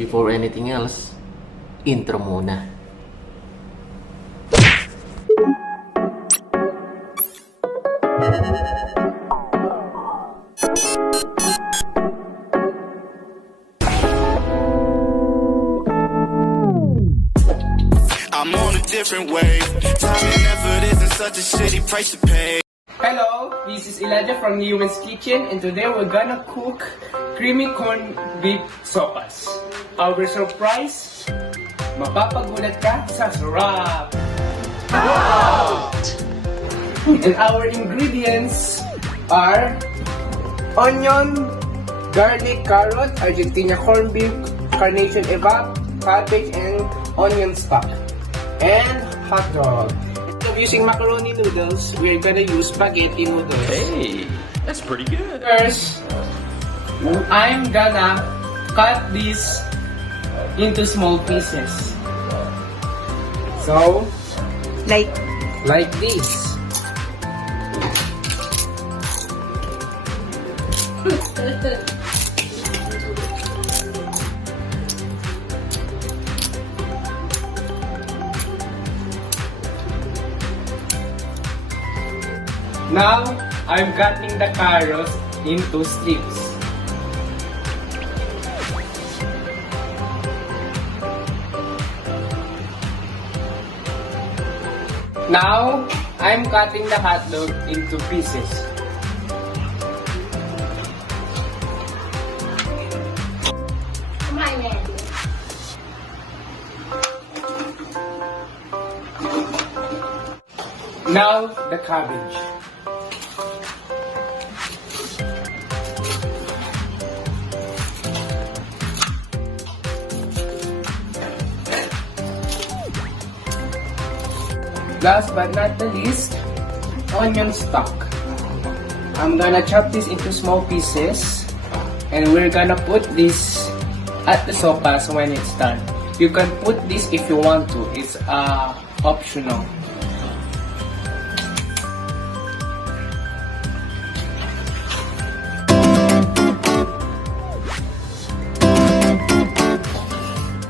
before anything else, intro muna. I'm on a different wave. Time and effort isn't such a shitty price to pay. Hello, this is Elijah from Human's Kitchen, and today we're gonna cook creamy corned beef sopas. Our surprise, mapapagulat ka sa sarap! Wow! And our ingredients are onion, garlic, carrot, Argentina corned beef, carnation evap, cabbage, and onion stock, and hot dog. Instead of using macaroni noodles, we're gonna use spaghetti noodles. Hey, that's pretty good. First, I'm gonna cut this into small pieces. So, like this. Now, I'm cutting the carrots into strips. Now, I'm cutting the hot dog into pieces. Now, the cabbage. Last but not the least, onion stock. I'm gonna chop this into small pieces, and we're gonna put this at the sopas when it's done. You can put this if you want to. It's optional.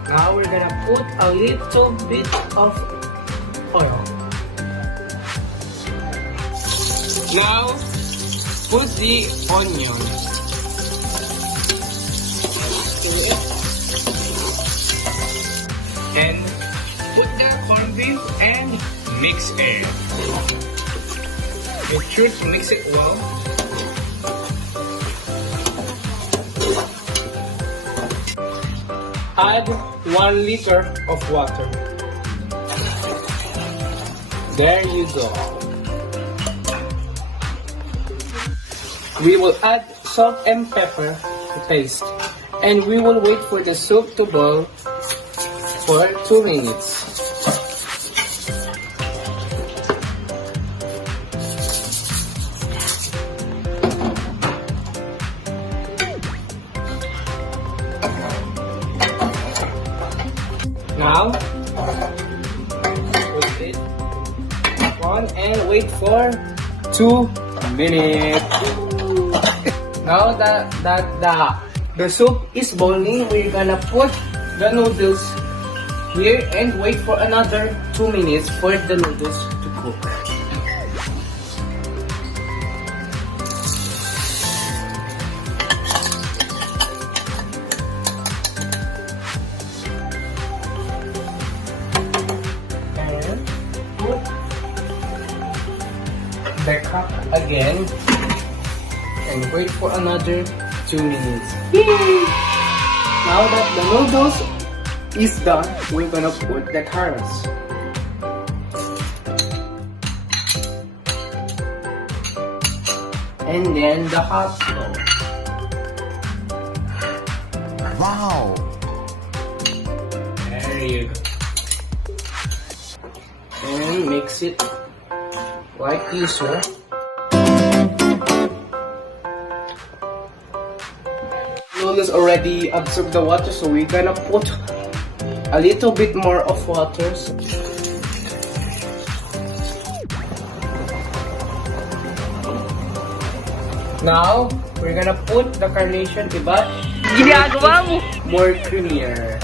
Now we're gonna put a little bit of oil. Now, put the onion. And put the corned beef and mix it. Make sure to mix it well. Add 1 liter of water. There you go. We will add salt and pepper to taste, and we will wait for the soup to boil for 2 minutes. Now, put it on and wait for 2 minutes. Now that the soup is boiling, we're gonna put the noodles here and wait for another 2 minutes for the noodles to cook. And put the cup again and wait for another 2 minutes. Yay! Now that the noodles is done, we're gonna put the carrots. And then the hot dog. Wow! There you go. And mix it like usual. Noodles already absorbed the water, so we're gonna put a little bit more of water. Now, we're gonna put the carnation, diba? Ginagawa mo! more creamier.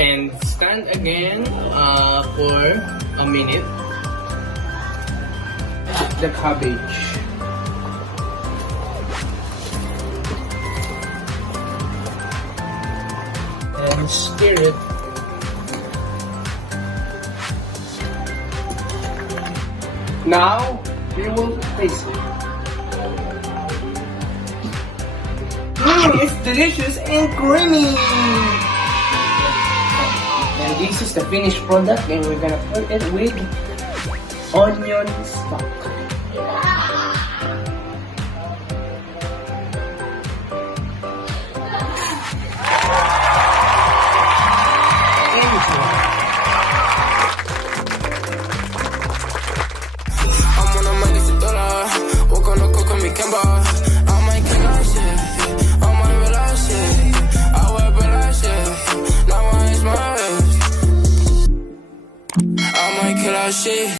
And stand again for a minute. The cabbage. And stir it. Now we will taste it. It's delicious and creamy. And this is the finished product, and we're gonna put it with onion stock. I'm on a money to dollar. Walk on the cook on me, Kemba. I might kick out shit. I might relax shit. I wear black shit. Now I is my wrist. I might kill out shit.